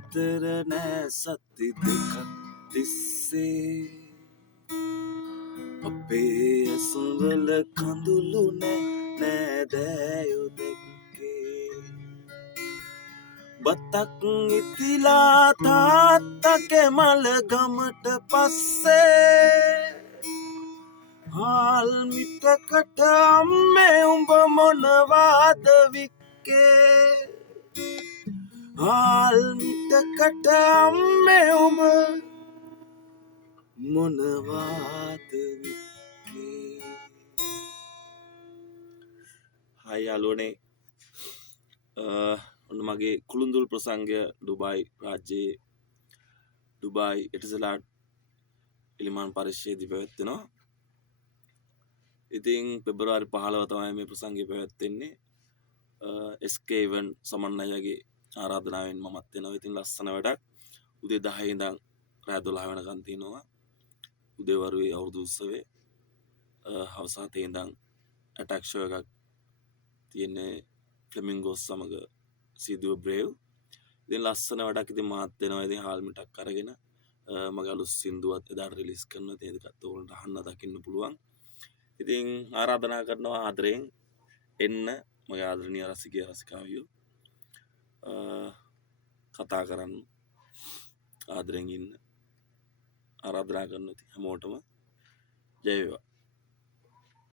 ගෙදර නෑ සති දෙකක් තිස්සේ අපේ ඇසුවල කඳුළු නෑදෑයෝ දැක්කේ බතක් ඉතිලා තාත්තගේ මල ගමට පස්සේ හාල් මිටකට අම්මේ උඹ මොනවාද වික්කේ හාල් මිටකට අම්මේ උඹ මොනවාද වික්කේ. හයි යාළුවනේ, ඔන්න මගේ කුළුඳුල් ප්‍රසංගය ඩුබායි රාජ්‍යයේ ඩුබායි එටිසලාට් ඉලිමාන් පරිශ්‍රයේදී පැවැත්වෙනවා. ඉතින් පෙබරවාරි 15 තමයි මේ ප්‍රසංගය පැවැත්වෙන්නේ. SK event සමන්වයගේ ආරාධනාවෙන් මමත් එනවා. ඉතින් ලස්සන වැඩක්. උදේ 10 ඉඳන් රාත් 12 වෙනකන් තියෙනවා. උදේවරුේ අවුරුදු උත්සවයේ හවස 7 ඉඳන් ඇටැක් ෂෝ එකක් තියෙන්නේ ෆ්ලෙමින්ගෝස් සමග සීදුව බ්‍රේව්. ඉතින් ලස්සන වැඩක්. ඉතින් මාත් දෙනවා. ඉතින් හාල් මිටක් අරගෙන මගේ අලුත් සින්දුවත් එදාට රිලීස් කරනවා. ඉතින් ඒකත් ඕගොල්ලන්ට අහන්න දකින්න පුළුවන්. ඉතින් ආරාධනා කරනවා ආදරයෙන් එන්න මගේ ආදරණීය රසිකය රසිකාවියෝ කතා කරන්න ආදරයෙන් ඉන්න ආරාධනා කරනවා. ඉතින් හැමෝටම ජය වේවා.